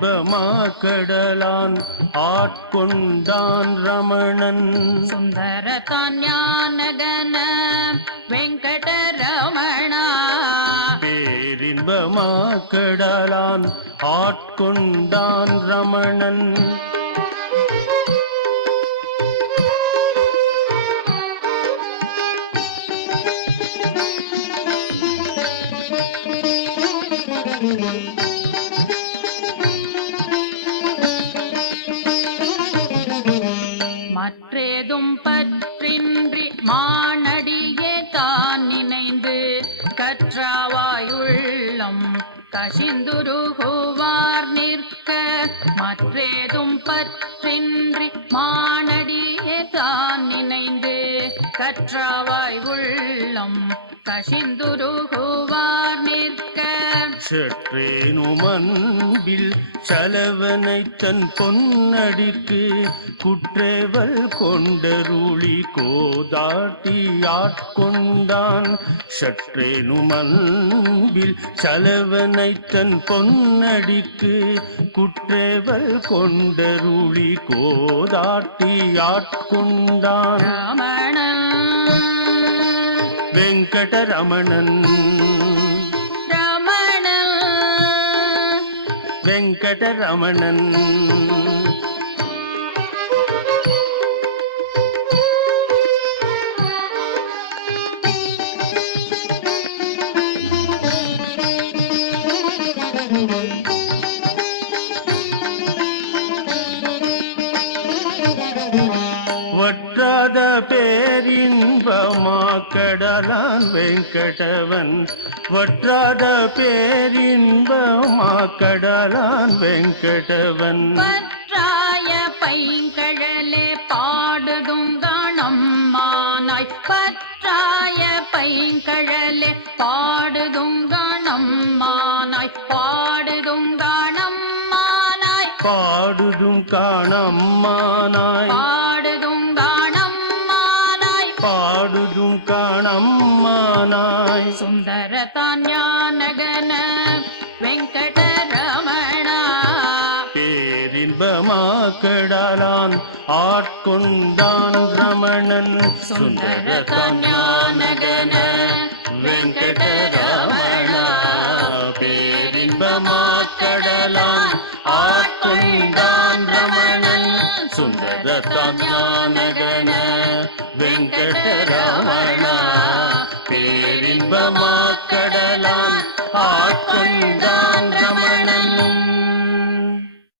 பேரின்பமாக்கடலான் ஆட்கொண்டான் ரமணன். சுந்தரதான் ஞானகன வெங்கடரமணா. பேரின்பமாக்கடலான் ஆட்கொண்டான் ரமணன். மற்றேதும் பற்றின்றி மானடியே தான் நினைந்து கற்றாவாயுள்ளம் கசிந்துருகுவார் நிற்க. மற்றேதும் பற்றின்றி மானடியே தான் நினைந்து கற்றாவாய் உள்ளம் கசிந்துருகுவார் நிற்க. சற்றேனும் அன்பில் சலவனை தன் பொன்னடிக்கு குற்றேவல் கொண்டருளி கோதாட்டி ஆட்கொண்டான். சற்றேனும் அன்பில் சலவனை தன் பொன்னடிக்கு குற்றேவல் கொண்டருளி கோதாட்டி ஆட்கொண்டான். ரமணன் வெங்கடரமணன் ரமணன் வெங்கடரமணன். வற்றாத பேரின்பமாக்கடலான் வெங்கடவன். வற்றாத பேரின்பமாக்கடலான் வெங்கடவன். பற்றாய பைங்கழலே பாடுதுங்கணம்மானாய். பற்றாய பைங்கழலே பாடுதுங்கணம்மானாய். பாடுதுங்கணம்மானாய். பாடுதும் காணம்மானாய். பாடுதும் காணம்மானாய். சுந்தரதான் ஞானகன வெங்கடரமணா. பேரின்பமாக்கடலான் ஆட்கொண்டான் ரமணன். சுந்தரதான் ஞானகன வெங்கடரமணா. பேரின்பமாக்கடலான் ஆட்கொண்டான் ரமணன். சுந்தரதான் ஞானகன வெங்கடரமணா. பேரின்பமாக்கடலான் ஆட்கொண்டான் ரமணன்.